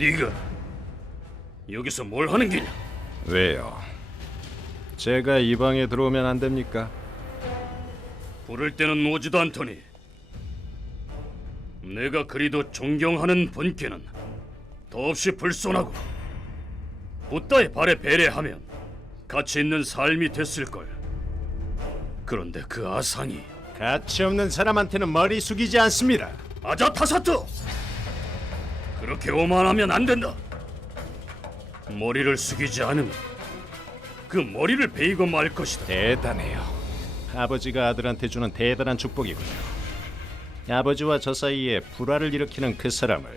네가 여기서 뭘 하는 게냐? 왜요? 제가 이 방에 들어오면 안 됩니까? 부를 때는 오지도 않더니 내가 그리도 존경하는 분께는 더없이 불손하고 붓다의 발에 배려하면 가치 있는 삶이 됐을걸. 그런데 그 아상이 가치 없는 사람한테는 머리 숙이지 않습니다. 아자타사토! 그렇게 오만하면 안 된다. 머리를 숙이지 않으면 그 머리를 베이고 말 것이다. 대단해요. 아버지가 아들한테 주는 대단한 축복이군요. 아버지와 저 사이에 불화를 일으키는 그 사람을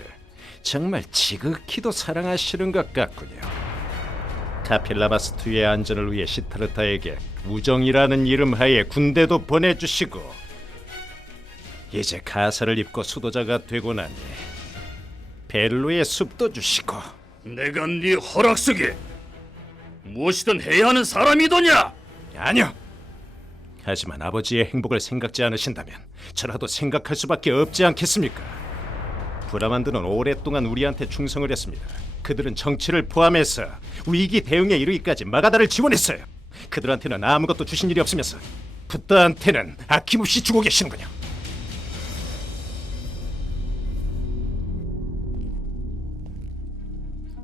정말 지극히도 사랑하시는 것 같군요. 카필라바스투의 안전을 위해 시타르타에게 우정이라는 이름 하에 군대도 보내주시고 이제 가사를 입고 수도자가 되고 나니 벨로의 숲도 주시고. 내가 네 허락 속에 무엇이든 해야 하는 사람이더냐? 아니요. 하지만 아버지의 행복을 생각지 않으신다면 저라도 생각할 수밖에 없지 않겠습니까? 브라만드는 오랫동안 우리한테 충성을 했습니다. 그들은 정치를 포함해서 위기 대응에 이르기까지 마가다를 지원했어요. 그들한테는 아무것도 주신 일이 없으면서 붓다한테는 아낌없이 주고 계시는군요.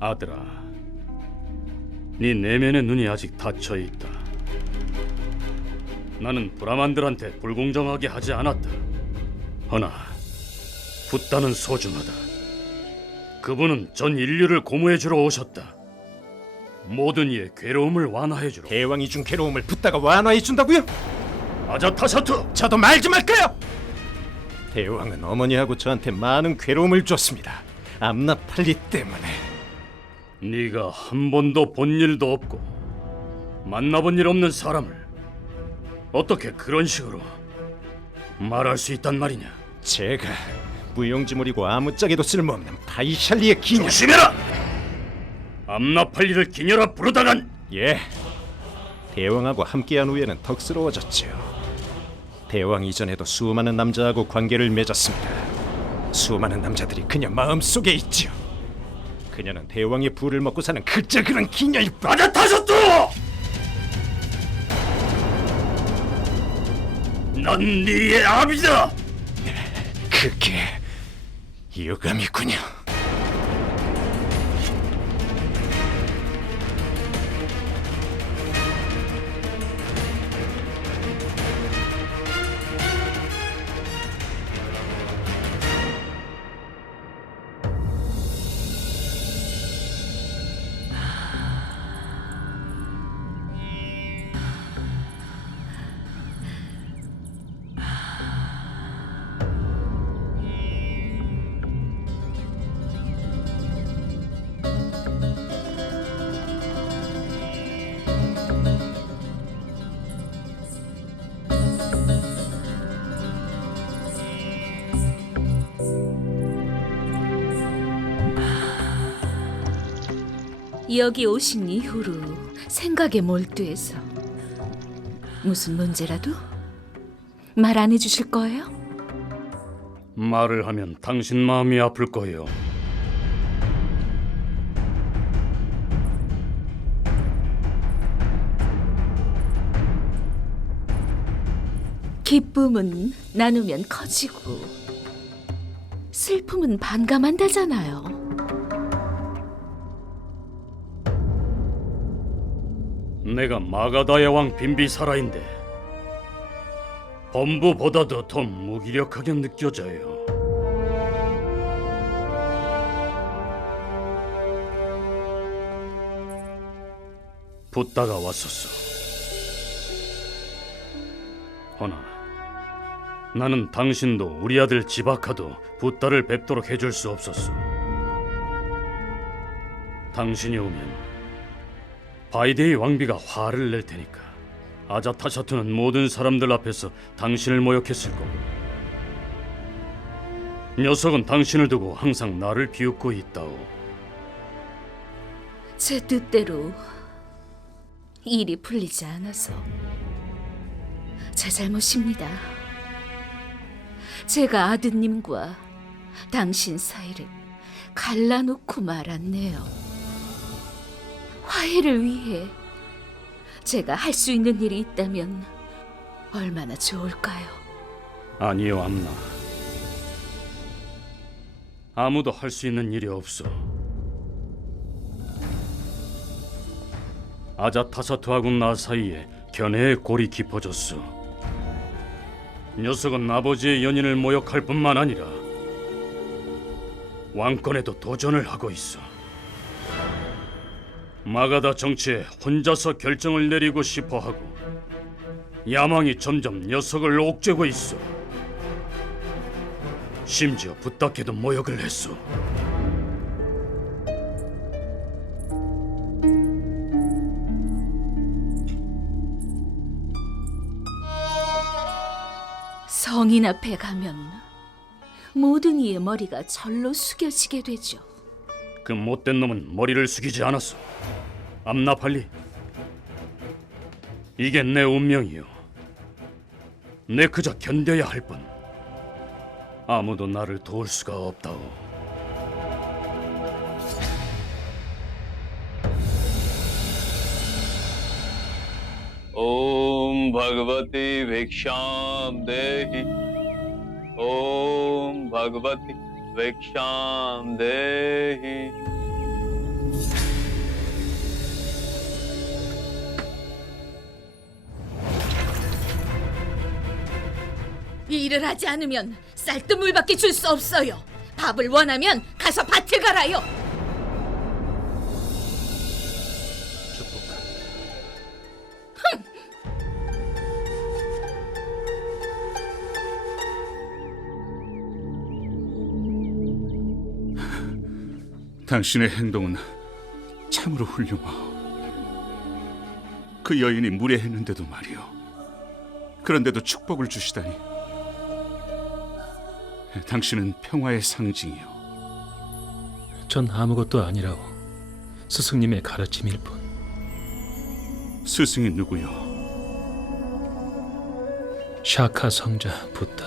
아들아, 네 내면의 눈이 아직 닫혀 있다. 나는 브라만들한테 불공정하게 하지 않았다. 허나 붓다는 소중하다. 그분은 전 인류를 고무해주러 오셨다. 모든 이의 괴로움을 완화해주러. 대왕이 준 괴로움을 붓다가 완화해 준다고요? 아자타사토! 저도 말 좀 할까요? 대왕은 어머니하고 저한테 많은 괴로움을 줬습니다. 암나팔리 때문에. 네가 한 번도 본 일도 없고 만나본 일 없는 사람을 어떻게 그런 식으로 말할 수 있단 말이냐? 제가 무용지물이고 아무짝에도 쓸모없는 바이샬리의 기녀. 조심해라! 암나팔리를 기녀라 부르다간. 예, 대왕하고 함께한 후에는 덕스러워졌지요. 대왕 이전에도 수많은 남자하고 관계를 맺었습니다. 수많은 남자들이 그녀 마음속에 있지요. 그녀는 대왕의 부를 먹고 사는 그저 그런 기녀일 뿐. 아자타사토! 난 네의 아비다! 그게 유감이군요. 여기 오신 이후로 생각에 몰두해서 무슨 문제라도 말 안 해주실 거예요? 말을 하면 당신 마음이 아플 거예요. 기쁨은 나누면 커지고 슬픔은 반감한다잖아요. 내가 마가다의 왕 빈비사라인데 범부보다도 더 무기력하게 느껴져요. 붓다가 왔었어. 허나 나는 당신도 우리 아들 지바카도 붓다를 뵙도록 해줄 수 없었어. 당신이 오면 바이데이 왕비가 화를 낼 테니까 아자타샤투는 모든 사람들 앞에서 당신을 모욕했을 거고 녀석은 당신을 두고 항상 나를 비웃고 있다오. 제 뜻대로 일이 풀리지 않아서 제 잘못입니다. 제가 아드님과 당신 사이를 갈라놓고 말았네요. 화해를 위해 제가 할 수 있는 일이 있다면 얼마나 좋을까요? 아니요, 암나. 아무도 할 수 있는 일이 없어. 아자타사트하고 나 사이에 견해의 골이 깊어졌어. 녀석은 아버지의 연인을 모욕할 뿐만 아니라 왕권에도 도전을 하고 있어. 마가다 정치에 혼자서 결정을 내리고 싶어하고 야망이 점점 녀석을 옥죄고 있어. 심지어 붓다케도 모욕을 했어. 성인 앞에 가면 모든 이의 머리가 절로 숙여지게 되죠. 그 못된 놈은 머리를 숙이지 않았어. 암나팔리, 이게 내 운명이요. 내 그저 견뎌야 할 뿐. 아무도 나를 도울 수가 없다오. 옴 භගවති භික්ෂාම් දේහි 옴 භගවති භික්ෂාම් දේහි. 이 일을 하지 않으면 쌀뜨물밖에 줄 수 없어요. 밥을 원하면 가서 밭을 갈아요. 축복합니다. 당신의 행동은 참으로 훌륭하오. 그 여인이 무례했는데도 말이오. 그런데도 축복을 주시다니. 당신은 평화의 상징이오. 전 아무것도 아니라고. 스승님의 가르침일 뿐. 스승이 누구요? 샤카 성자 붓다.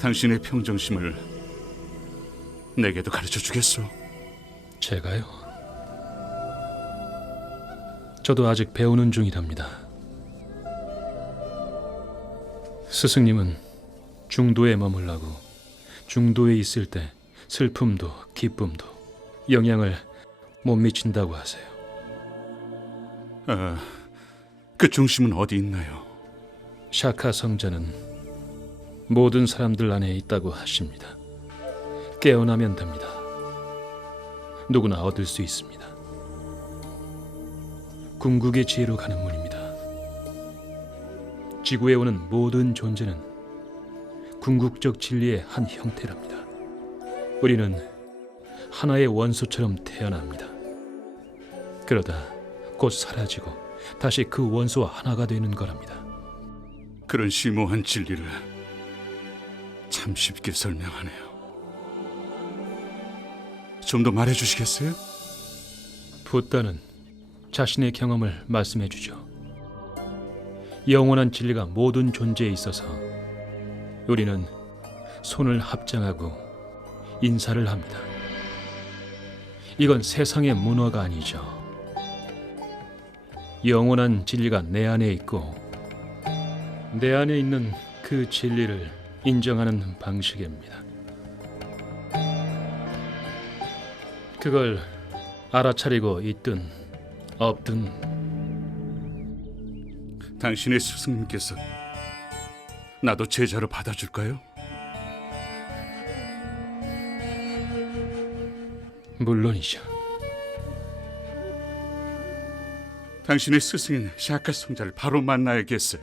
당신의 평정심을 내게도 가르쳐 주겠소? 제가요? 저도 아직 배우는 중이랍니다. 스승님은 중도에 머물라고 중도에 있을 때 슬픔도 기쁨도 영향을 못 미친다고 하세요. 그 중심은 어디 있나요? 샤카 성자는 모든 사람들 안에 있다고 하십니다. 깨어나면 됩니다. 누구나 얻을 수 있습니다. 궁극의 지혜로 가는 문입니다. 지구에 오는 모든 존재는 궁극적 진리의 한 형태랍니다. 우리는 하나의 원소처럼 태어납니다. 그러다 곧 사라지고 다시 그 원소와 하나가 되는 거랍니다. 그런 심오한 진리를 참 쉽게 설명하네요. 좀 더 말해주시겠어요? 붓다는 자신의 경험을 말씀해 주죠. 영원한 진리가 모든 존재에 있어서 우리는 손을 합장하고 인사를 합니다. 이건 세상의 문화가 아니죠. 영원한 진리가 내 안에 있고 내 안에 있는 그 진리를 인정하는 방식입니다. 그걸 알아차리고 있든 없든 당신의 스승님께서 나도 제자로 받아줄까요? 물론이죠. 당신의 스승인 샤카 성자를 바로 만나야겠어요.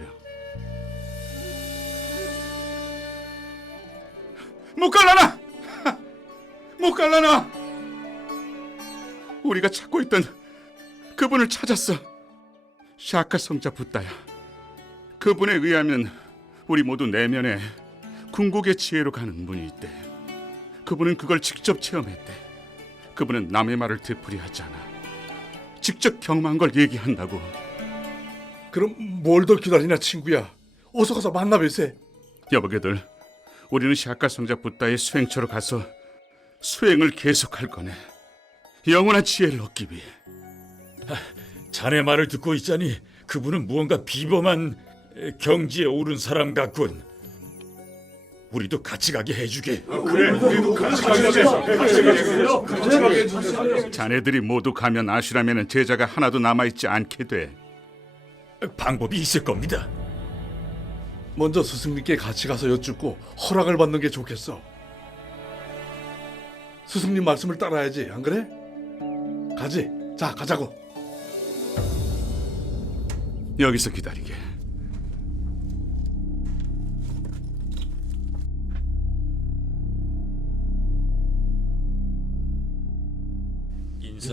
못 갈라나! 못 갈라나! 우리가 찾고 있던 그분을 찾았어. 샤카 성자 붓다야. 그분에 의하면 우리 모두 내면에 궁극의 지혜로 가는 문이 있대. 그분은 그걸 직접 체험했대. 그분은 남의 말을 되풀이하지 않아. 직접 경험한 걸 얘기한다고. 그럼 뭘 더 기다리나 친구야. 어서 가서 만나뵐세. 여보게들, 우리는 샤카 성자 붓다의 수행처로 가서 수행을 계속할 거네. 영원한 지혜를 얻기 위해. 자네 말을 듣고 있자니 그분은 무언가 비범한 경지에 오른 사람 같군. 우리도 같이 가게 해주게. 자네들이 모두 가면 아슈람에는 제자가 하나도 남아있지 않게 돼. 방법이 있을 겁니다. 먼저 스승님께 같이 가서 여쭙고 허락을 받는 게 좋겠어. 스승님 말씀을 따라야지, 안 그래? 가지. 자, 가자고. 여기서 기다리게.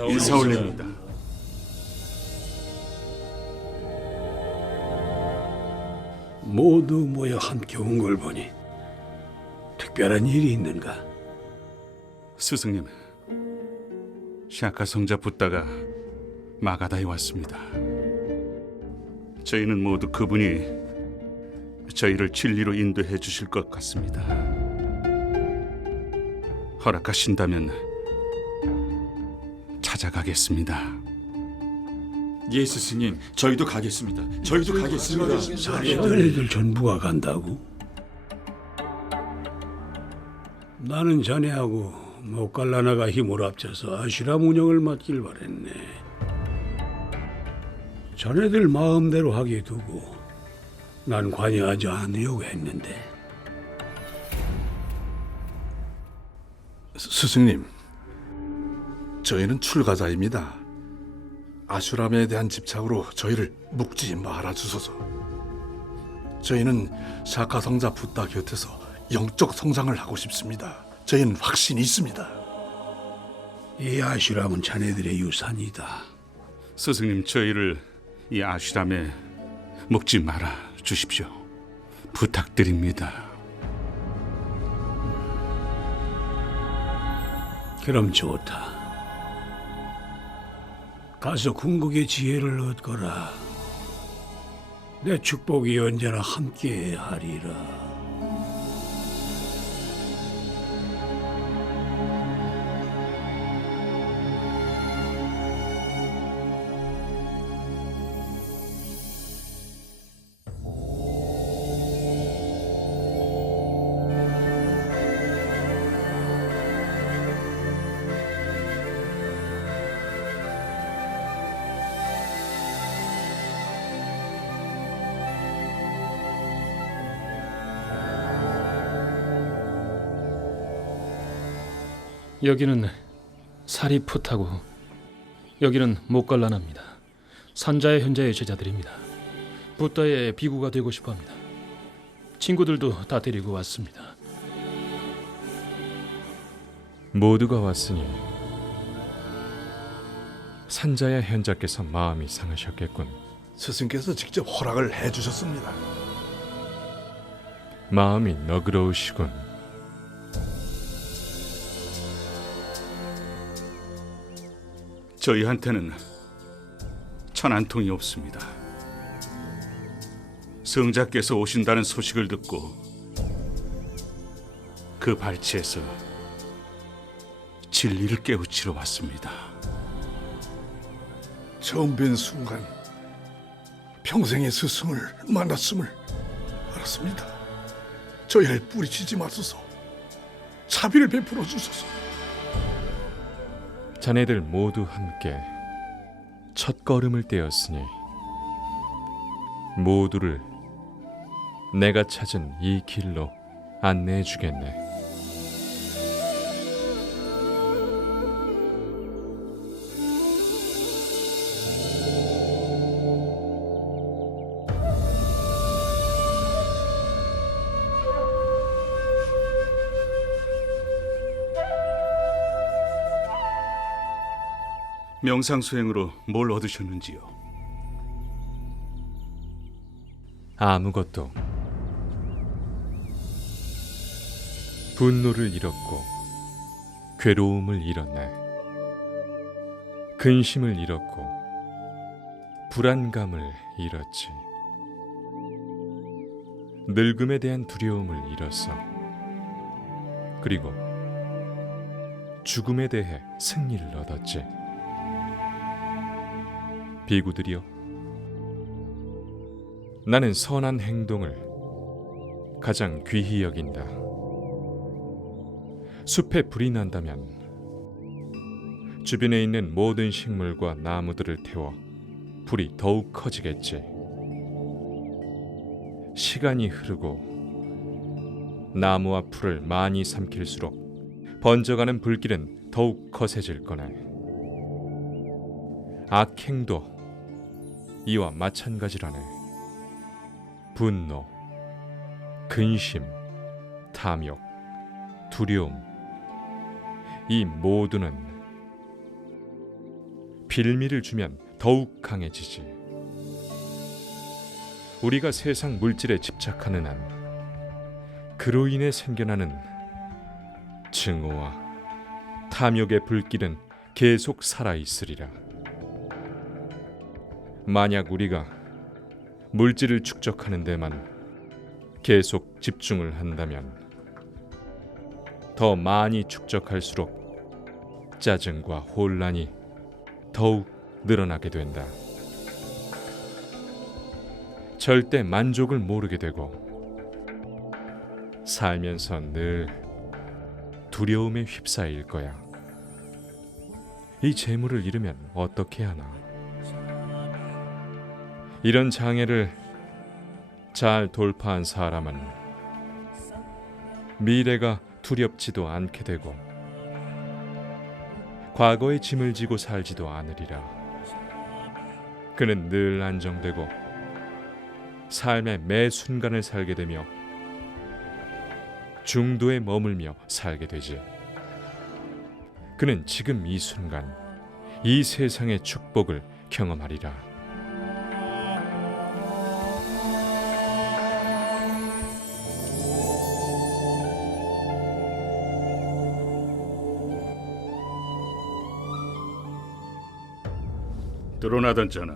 인사 올립니다. 모두 모여 함께 온 걸 보니 특별한 일이 있는가? 스승님, 샤카 성자 붓다가 마가다에 왔습니다. 저희는 모두 그분이 저희를 진리로 인도해 주실 것 같습니다. 허락하신다면 찾아가겠습니다. 예, 스승님, 저희도 가겠습니다. 저희도 가겠습니다. 자네들 전부가 간다고? 나는 자네하고 모칼라나가 힘을 합쳐서 아슈람 운영을 맡길 바랬네. 자네들 마음대로 하게 두고 난 관여하지 않으려고 했는데. 스승님, 저희는 출가자입니다. 아슈람에 대한 집착으로 저희를 묶지 말아 주소서. 저희는 샤카 성자 붓다 곁에서 영적 성장을 하고 싶습니다. 저희는 확신이 있습니다. 이 아슈람은 자네들의 유산이다. 스승님, 저희를 이 아슈람에 묶지 말아 주십시오. 부탁드립니다. 그럼 좋다. 가서 궁극의 지혜를 얻거라. 내 축복이 언제나 함께 하리라. 여기는 사리푸타고 여기는 모칼라나입니다. 산자의 현자의 제자들입니다. 붓다의 비구가 되고 싶어합니다. 친구들도 다 데리고 왔습니다. 모두가 왔으니 산자야 현자께서 마음이 상하셨겠군. 스승께서 직접 허락을 해주셨습니다. 마음이 너그러우시군. 저희한테는 천 한 통이 없습니다. 성자께서 오신다는 소식을 듣고 그 발치에서 진리를 깨우치러 왔습니다. 처음 뵌 순간 평생의 스승을 만났음을 알았습니다. 저희를 뿌리치지 마소서. 자비를 베풀어 주소서. 자네들 모두 함께 첫 걸음을 떼었으니 모두를 내가 찾은 이 길로 안내해 주겠네. 명상 수행으로 뭘 얻으셨는지요? 아무것도. 분노를 잃었고 괴로움을 잃었네. 근심을 잃었고 불안감을 잃었지. 늙음에 대한 두려움을 잃었어. 그리고 죽음에 대해 승리를 얻었지. 비구들이여, 나는 선한 행동을 가장 귀히 여긴다. 숲에 불이 난다면 주변에 있는 모든 식물과 나무들을 태워 불이 더욱 커지겠지. 시간이 흐르고 나무와 풀을 많이 삼킬수록 번져가는 불길은 더욱 거세질 거네. 악행도 이와 마찬가지라네. 분노, 근심, 탐욕, 두려움, 이 모두는 빌미를 주면 더욱 강해지지. 우리가 세상 물질에 집착하는 한 그로 인해 생겨나는 증오와 탐욕의 불길은 계속 살아있으리라. 만약 우리가 물질을 축적하는 데만 계속 집중을 한다면 더 많이 축적할수록 짜증과 혼란이 더욱 늘어나게 된다. 절대 만족을 모르게 되고 살면서 늘 두려움에 휩싸일 거야. 이 재물을 잃으면 어떻게 하나? 이런 장애를 잘 돌파한 사람은 미래가 두렵지도 않게 되고 과거의 짐을 지고 살지도 않으리라. 그는 늘 안정되고 삶의 매 순간을 살게 되며 중도에 머물며 살게 되지. 그는 지금 이 순간 이 세상의 축복을 경험하리라. 드러나던 전하,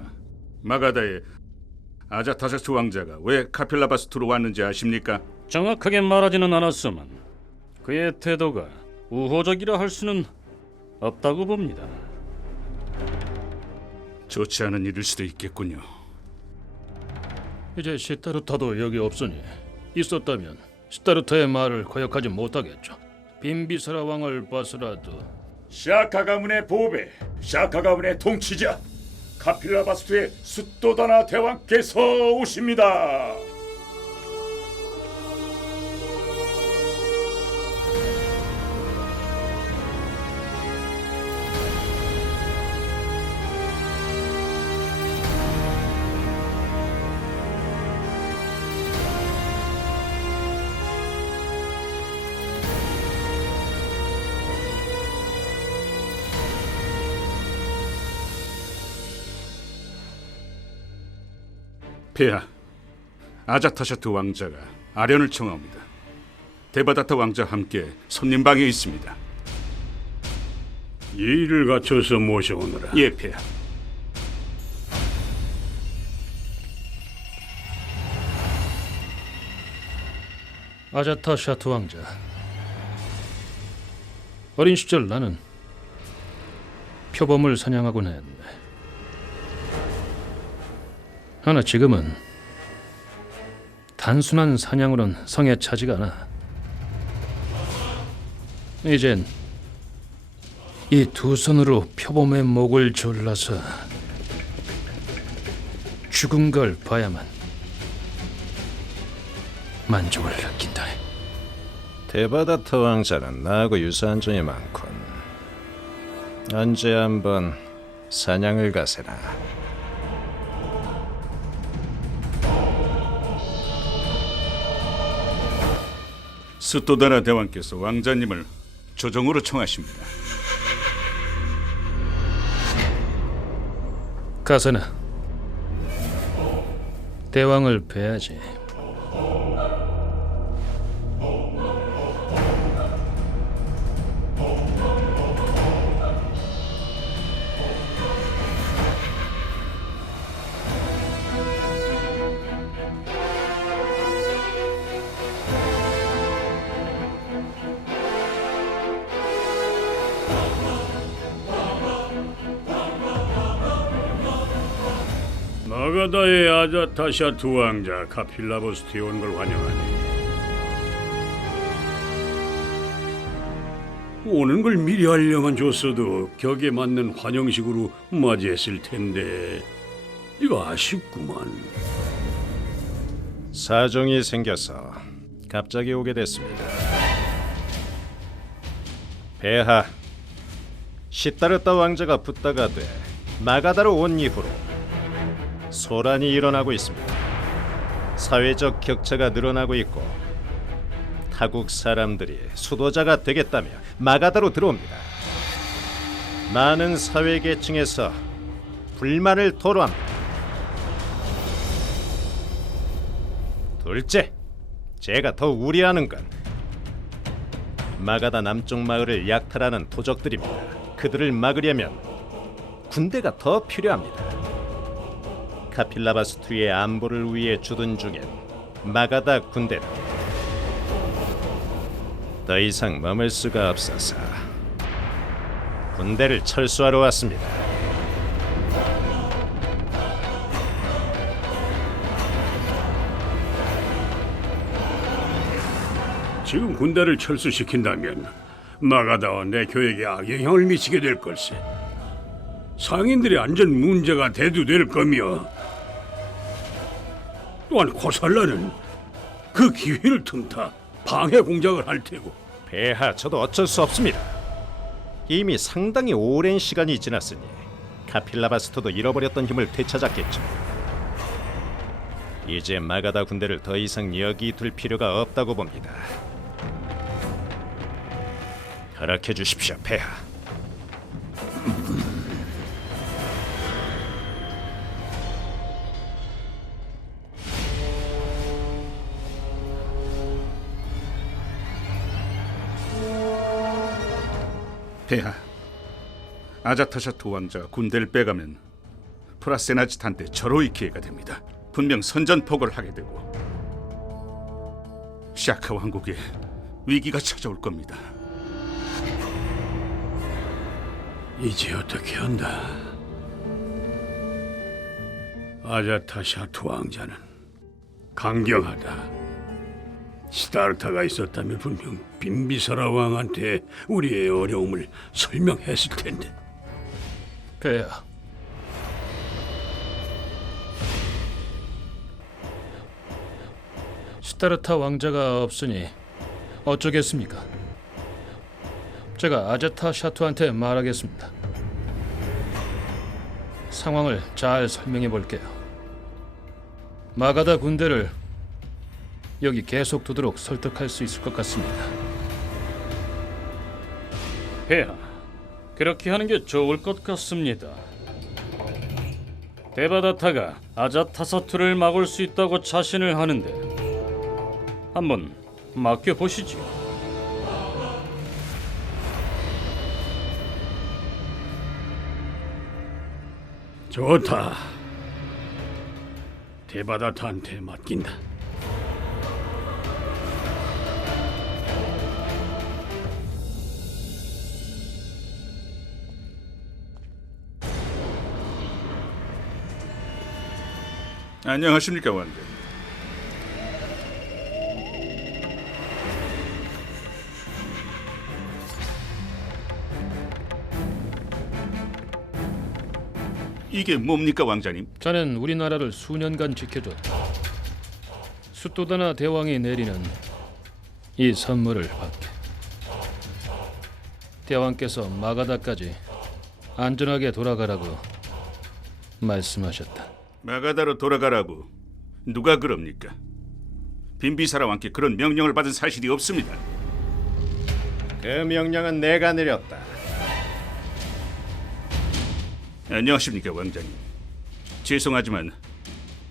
마가다의 아자타샤스 왕자가 왜 카필라바스투로 왔는지 아십니까? 정확하게 말하지는 않았으면 그의 태도가 우호적이라 할 수는 없다고 봅니다. 좋지 않은 일일 수도 있겠군요. 이제 시타르타도 여기 없으니 있었다면 시타르타의 말을 거역하지 못하겠죠. 빈비사라 왕을 봐서라도 샤카 가문의 보배, 샤카 가문의 통치자 카필라바스투의 숫도다나 대왕께서 오십니다. 폐하, 아자타샤트 왕자가 아련을 청하옵니다. 데바다타 왕자와 함께 손님방에 있습니다. 예의를 갖춰서 모셔오너라. 예, 폐하. 아자타샤트 왕자, 어린 시절 나는 표범을 사냥하곤 했네. 하나 지금은 단순한 사냥으론 성에 차지가 않아. 이젠 이 두 손으로 표범의 목을 졸라서 죽은 걸 봐야만 만족을 느낀다. 데바다타 왕자는 나하고 유사한 점이 많군. 언제 한번 사냥을 가세나. 스토다나 대왕께서 왕자님을 조정으로 청하십니다. 가서나 대왕을 뵈야지. 마가다의 아자타샤 두 왕자 카필라보스트에 온 걸 환영하네. 오는 걸 미리 알려만 줬어도 격에 맞는 환영식으로 맞이했을 텐데 이거 아쉽구만. 사정이 생겨서 갑자기 오게 됐습니다. 폐하, 시타르타 왕자가 붙다가 돼 마가다로 온 이후로 소란이 일어나고 있습니다. 사회적 격차가 늘어나고 있고 타국 사람들이 수도자가 되겠다며 마가다로 들어옵니다. 많은 사회계층에서 불만을 토로합니다. 둘째, 제가 더 우려하는 건 마가다 남쪽 마을을 약탈하는 도적들입니다. 그들을 막으려면 군대가 더 필요합니다. 카필라바스투의 안보를 위해 주둔 중인 마가다 군대는 더 이상 머물 수가 없어서 군대를 철수하러 왔습니다. 지금 군대를 철수시킨다면 마가다와 내 교역에 악영향을 미치게 될 걸세. 상인들의 안전 문제가 대두될 거며 또한 코살라는 그 기회를 틈타 방해 공작을 할 테고. 폐하, 저도 어쩔 수 없습니다. 이미 상당히 오랜 시간이 지났으니 카필라바스토도 잃어버렸던 힘을 되찾았겠죠. 이제 마가다 군대를 더 이상 여기 둘 필요가 없다고 봅니다. 허락해 주십시오, 폐하. 폐하, 아자타샤 두 왕자 군대를 빼가면 프라세나지탄테 절호의 기회가 됩니다. 분명 선전포고를 하게 되고 시아카 왕국에 위기가 찾아올 겁니다. 이제 어떻게 한다. 아자타샤 두 왕자는 강경하다. 시다르타가 있었다면 분명 빈비사라 왕한테 우리의 어려움을 설명했을 텐데. 폐하, 시타르타 왕자가 없으니 어쩌겠습니까? 제가 아자타 샤투한테 말하겠습니다. 상황을 잘 설명해 볼게요. 마가다 군대를 여기 계속 두도록 설득할 수 있을 것 같습니다. 폐하, 그렇게 하는 게 좋을 것 같습니다. 데바다타가 아자타사투를 막을 수 있다고 자신을 하는데 한번 맡겨보시지요. 좋다. 데바다타한테 맡긴다. 안녕하십니까, 왕자. 이게 뭡니까, 왕자님? 자넨 우리나라를 수년간 지켜줬다. 수도다나 대왕이 내리는 이 선물을 받게. 대왕께서 마가다까지 안전하게 돌아가라고 말씀하셨다. 마가다로 돌아가라고 누가 그럽니까? 빈비사라 왕께 그런 명령을 받은 사실이 없습니다. 그 명령은 내가 내렸다. 안녕하십니까, 왕자님. 죄송하지만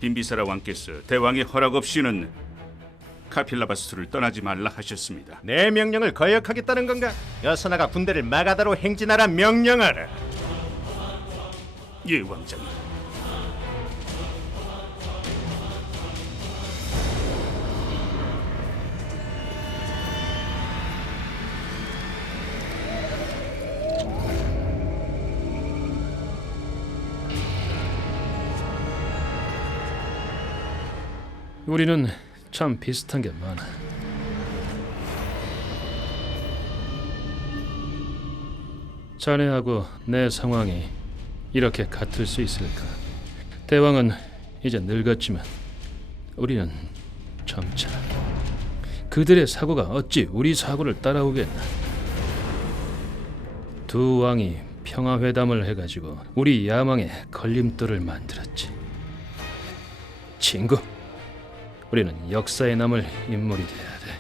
빈비사라 왕께서 대왕의 허락 없이는 카필라바스투를 떠나지 말라 하셨습니다. 내 명령을 거역하겠다는 건가? 어서 나가 군대를 마가다로 행진하라 명령하라. 예, 왕자님. 우리는 참 비슷한 게 많아. 자네하고 내 상황이 이렇게 같을 수 있을까? 대왕은 이제 늙었지만 우리는 젊잖아. 그들의 사고가 어찌 우리 사고를 따라오겠나? 두 왕이 평화회담을 해가지고 우리 야망에 걸림돌을 만들었지. 친구, 우리는 역사에 남을 인물이 돼야 돼.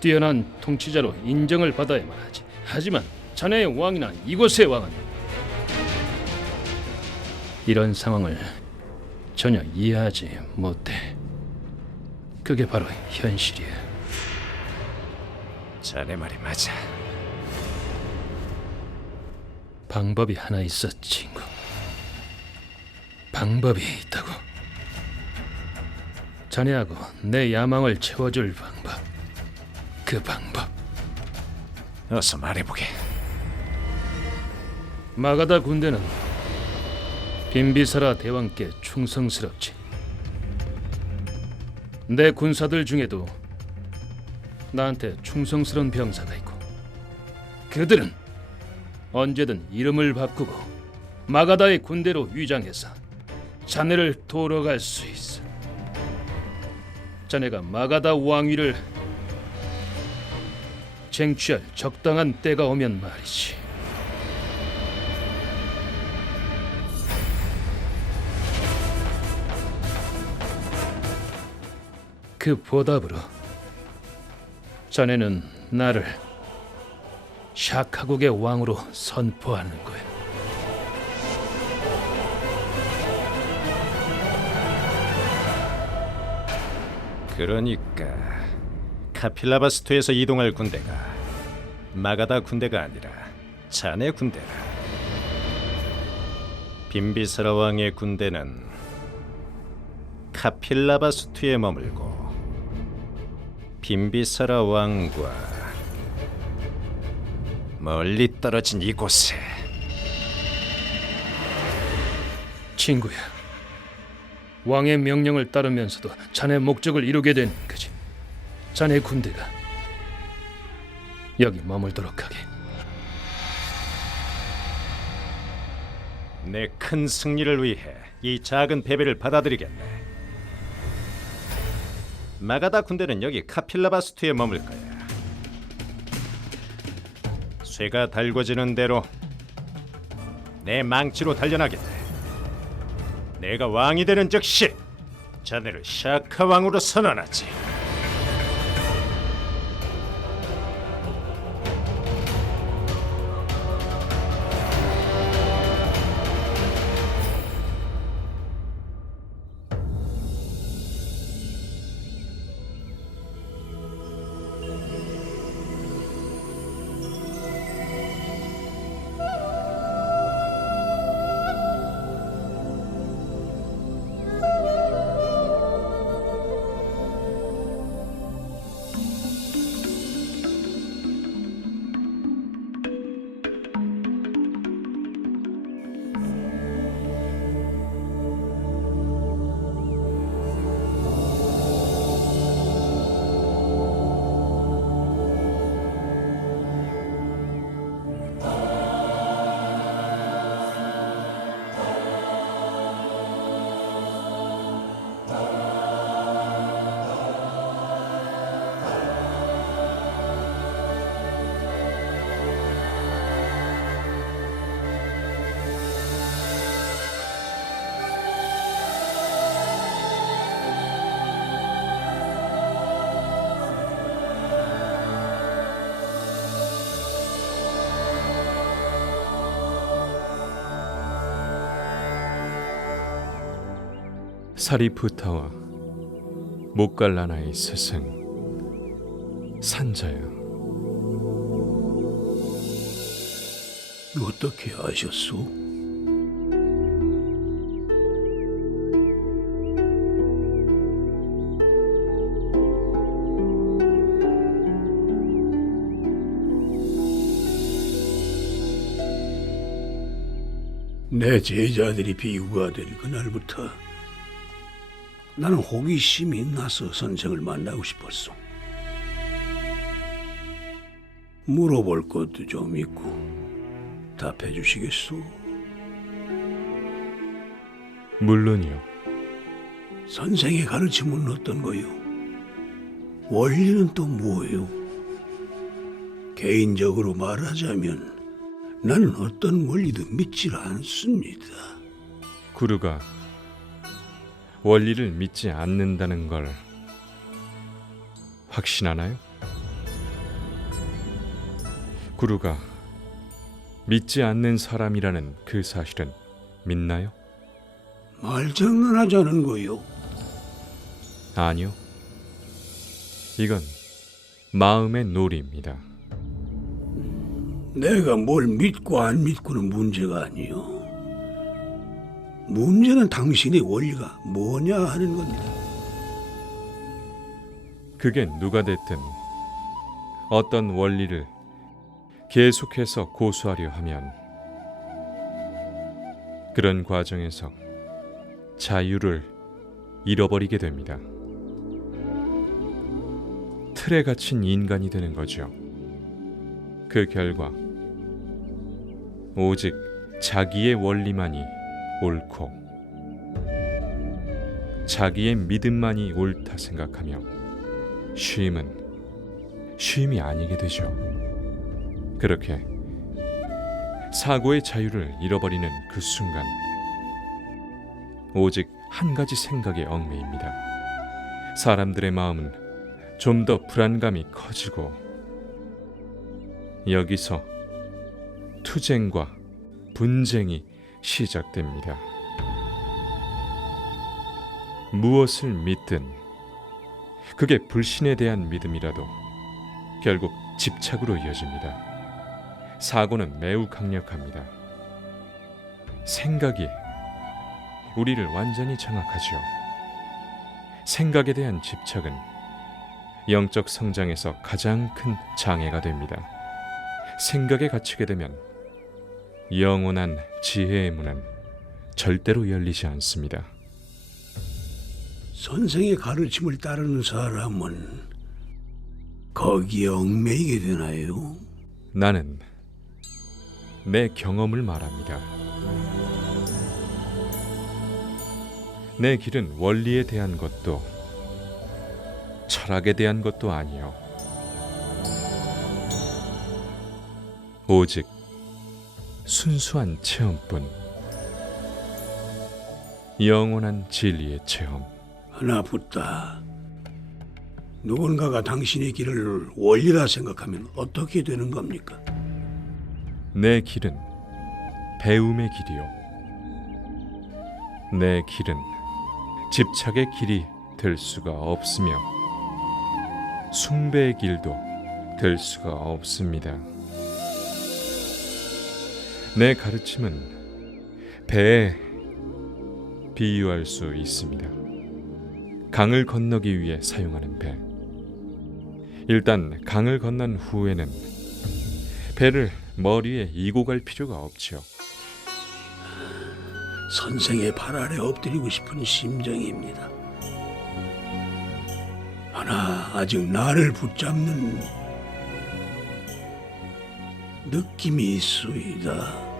뛰어난 통치자로 인정을 받아야만 하지. 하지만 자네의 왕이나 이곳의 왕은 이런 상황을 전혀 이해하지 못해. 그게 바로 현실이야. 자네 말이 맞아. 방법이 하나 있어, 친구. 방법이 있다고. 자네하고 내 야망을 채워줄 방법. 그 방법. 어서 말해보게. 마가다 군대는 빈비사라 대왕께 충성스럽지. 내 군사들 중에도 나한테 충성스러운 병사가 있고, 그들은 언제든 이름을 바꾸고 마가다의 군대로 위장해서 자네를 도러 갈 수 있어. 자네가 마가다 왕위를 쟁취할 적당한 때가 오면 말이지. 그 보답으로 자네는 나를 샤카국의 왕으로 선포하는 거야. 그러니까 카필라바스투에서 이동할 군대가 마가다 군대가 아니라 자네 군대라. 빈비사라 왕의 군대는 카필라바스투에 머물고 빈비사라 왕과 멀리 떨어진 이곳에. 친구야, 왕의 명령을 따르면서도 자네 목적을 이루게 되는 거지. 자네 군대가 여기 머물도록 하게. 내 큰 승리를 위해 이 작은 패배를 받아들이겠네. 마가다 군대는 여기 카필라바스투에 머물 거야. 쇠가 달궈지는 대로 내 망치로 단련하겠네. 내가 왕이 되는 즉시 자네를 샤카 왕으로 선언하지. 사리푸타와 목갈라나의 스승 산자여, 어떻게 아셨소? 내 제자들이 비구가 된 그날부터 나는 호기심이 나서 선생을 만나고 싶었소. 물어볼 것도 좀 있고 답해 주시겠소? 물론이요. 선생의 가르침은 어떤 거요? 원리는 또 뭐예요? 개인적으로 말하자면 나는 어떤 원리도 믿질 않습니다. 구루가 원리를 믿지 않는다는 걸 확신하나요? 구루가 믿지 않는 사람이라는 그 사실은 믿나요? 말장난하자는 거요. 아니요. 이건 마음의 놀이입니다. 내가 뭘 믿고 안 믿고는 문제가 아니요. 문제는 당신의 원리가 뭐냐 하는 겁니다. 그게 누가 됐든 어떤 원리를 계속해서 고수하려 하면 그런 과정에서 자유를 잃어버리게 됩니다. 틀에 갇힌 인간이 되는 거죠. 그 결과 오직 자기의 원리만이 옳고 자기의 믿음만이 옳다 생각하며 쉼이 아니게 되죠. 그렇게 사고의 자유를 잃어버리는 그 순간 오직 한 가지 생각에 얽매입니다. 사람들의 마음은 좀 더 불안감이 커지고 여기서 투쟁과 분쟁이 시작됩니다. 무엇을 믿든 그게 불신에 대한 믿음이라도 결국 집착으로 이어집니다. 사고는 매우 강력합니다. 생각이 우리를 완전히 장악하죠. 생각에 대한 집착은 영적 성장에서 가장 큰 장애가 됩니다. 생각에 갇히게 되면 영원한 지혜의 문은 절대로 열리지 않습니다. 선생의 가르침을 따르는 사람은 거기에 얽매이게 되나요? 나는 내 경험을 말합니다. 내 길은 원리에 대한 것도 철학에 대한 것도 아니요. 오직 순수한 체험뿐. 영원한 진리의 체험. 하나 붙다. 누군가가 당신의 길을 원리라 생각하면 어떻게 되는 겁니까? 내 길은 배움의 길이요. 내 길은 집착의 길이 될 수가 없으며 숭배의 길도 될 수가 없습니다. 내 가르침은 배에 비유할 수 있습니다. 강을 건너기 위해 사용하는 배. 일단 강을 건넌 후에는 배를 머리에 이고 갈 필요가 없지요. 선생의 발 아래 엎드리고 싶은 심정입니다. 하나 아직 나를 붙잡는 느낌이 있소이다.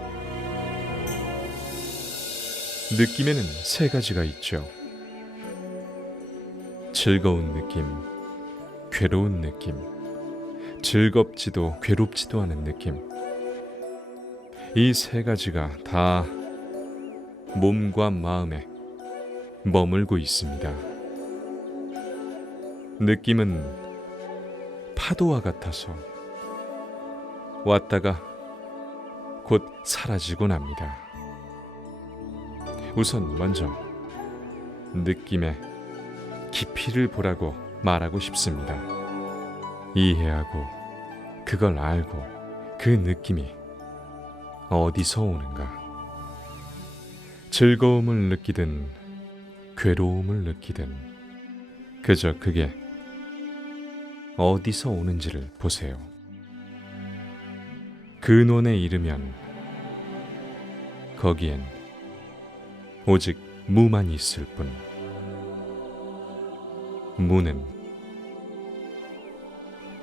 느낌에는 세 가지가 있죠. 즐거운 느낌, 괴로운 느낌, 즐겁지도 괴롭지도 않은 느낌. 이 세 가지가 다 몸과 마음에 머물고 있습니다. 느낌은 파도와 같아서 왔다가 곧 사라지곤 합니다. 우선 먼저 느낌의 깊이를 보라고 말하고 싶습니다. 이해하고 그걸 알고 그 느낌이 어디서 오는가? 즐거움을 느끼든 괴로움을 느끼든 그저 그게 어디서 오는지를 보세요. 근원에 이르면 거기엔 오직 무만 있을 뿐. 무는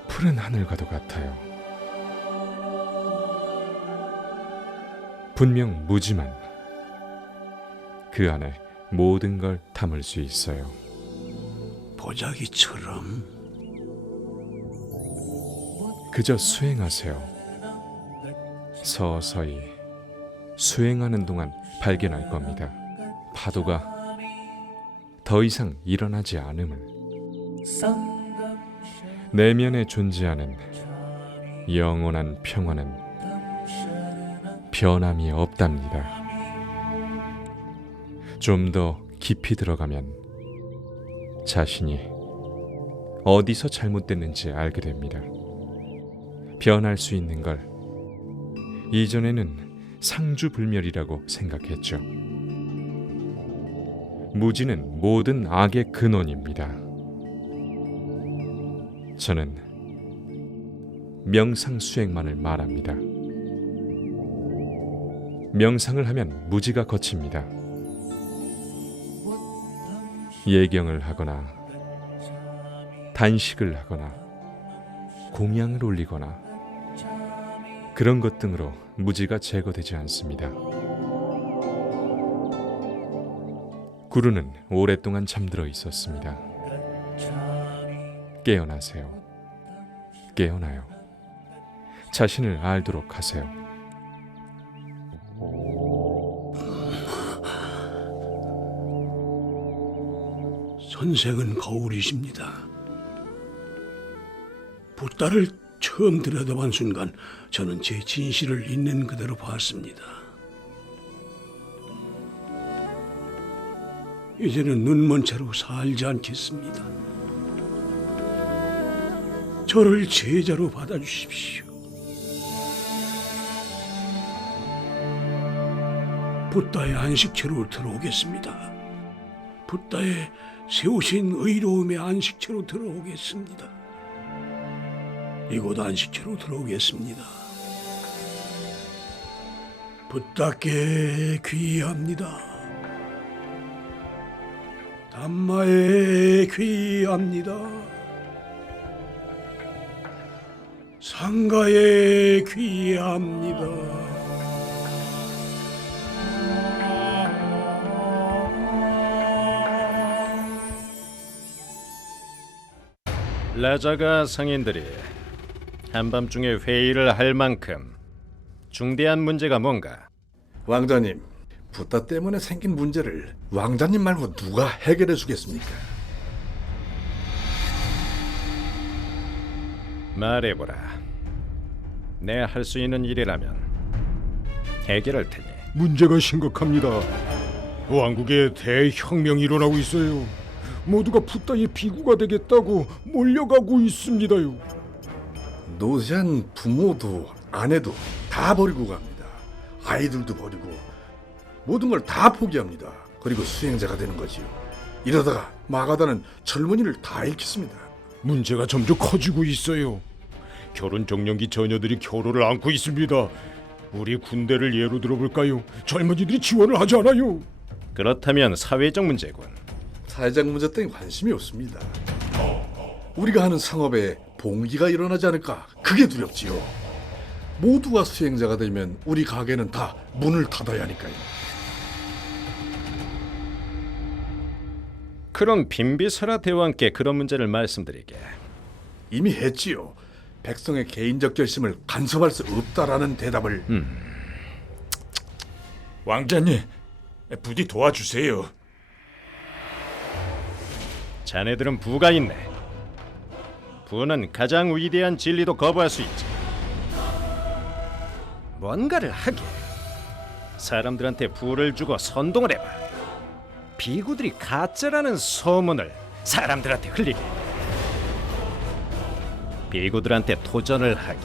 푸른 하늘과도 같아요. 분명 무지만 그 안에 모든 걸 담을 수 있어요. 보자기처럼 그저 수행하세요. 서서히 수행하는 동안 발견할 겁니다. 파도가 더 이상 일어나지 않음을. 내면에 존재하는 영원한 평화는 변함이 없답니다. 좀 더 깊이 들어가면 자신이 어디서 잘못됐는지 알게 됩니다. 변할 수 있는 걸 이전에는 상주불멸이라고 생각했죠. 무지는 모든 악의 근원입니다. 저는 명상 수행만을 말합니다. 명상을 하면 무지가 거칩니다. 예경을 하거나 단식을 하거나 공양을 올리거나 그런 것 등으로 무지가 제거되지 않습니다. 구루는 오랫동안 잠들어 있었습니다. 깨어나세요. 깨어나요. 자신을 알도록 하세요. 선생은 거울이십니다. 붓다를 처음 들여다본 순간 저는 제 진실을 있는 그대로 봤습니다. 이제는 눈먼 채로 살지 않겠습니다. 저를 제자로 받아주십시오. 붓다의 안식처로 들어오겠습니다. 붓다의 세우신 의로움의 안식처로 들어오겠습니다. 이곳 안식처로 들어오겠습니다. 붓다께 귀의합니다. 담마에 귀의합니다. 상가에 귀의합니다. 라자가 상인들이 한밤중에 회의를 할 만큼 중대한 문제가 뭔가? 왕자님, 붓다 때문에 생긴 문제를 왕자님 말고 누가 해결해 주겠습니까? 말해보라. 내 할 수 있는 일이라면 해결할 테니. 문제가 심각합니다. 왕국에 대혁명이 일어나고 있어요. 모두가 붓다의 비구가 되겠다고 몰려가고 있습니다요. 노세한 부모도 아내도 다 버리고 갑니다. 아이들도 버리고 모든 걸 다 포기합니다. 그리고 수행자가 되는 거지요. 이러다가 마가다는 젊은이를 다 잃겠습니다. 문제가 점점 커지고 있어요. 결혼 정년기 처녀들이 결혼을 안고 있습니다. 우리 군대를 예로 들어볼까요? 젊은이들이 지원을 하지 않아요. 그렇다면 사회적 문제군. 사회적 문제 때문에 관심이 없습니다. 우리가 하는 상업에 봉기가 일어나지 않을까, 그게 두렵지요. 모두가 수행자가 되면 우리 가게는 다 문을 닫아야 하니까요. 그럼 빈비사라 대왕께 그런 문제를 말씀드리게. 이미 했지요. 백성의 개인적 결심을 간섭할 수 없다라는 대답을. 왕자님, 부디 도와주세요. 자네들은 부가 있네. 부는 가장 위대한 진리도 거부할 수 있지. 뭔가를 하게. 사람들한테 부를 주고 선동을 해봐. 비구들이 가짜라는 소문을 사람들한테 흘리게. 비구들한테 도전을 하게.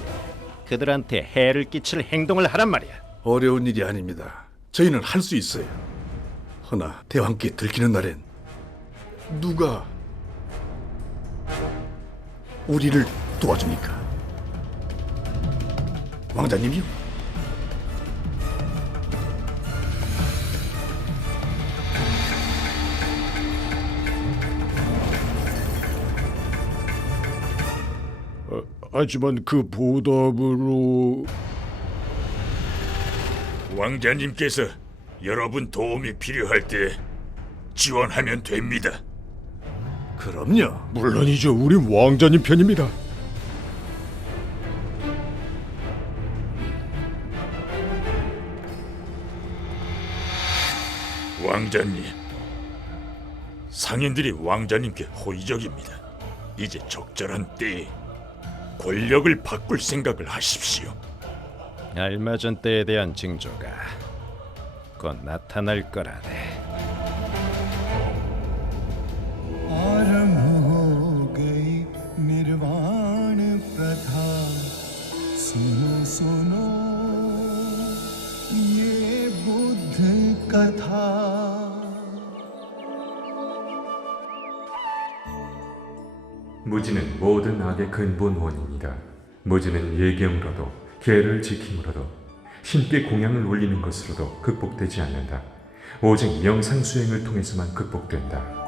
그들한테 해를 끼칠 행동을 하란 말이야. 어려운 일이 아닙니다. 저희는 할 수 있어요. 허나 대왕께 들키는 날엔 누가 우리를 도와줍니까? 왕자님이요? 하지만 그 보답으로 왕자님께서 여러분 도움이 필요할 때 지원하면 됩니다. 그럼요. 물론이죠. 우리 왕자님 편입니다. 왕자님, 상인들이 왕자님께 호의적입니다. 이제 적절한 때에 권력을 바꿀 생각을 하십시오. 알맞은 때에 대한 징조가 곧 나타날 거라네. 무지는 모든 악의 근본 원인이다. 무지는 예경으로도 계를 지킴으로도 신께 공양을 올리는 것으로도 극복되지 않는다. 오직 명상 수행을 통해서만 극복된다.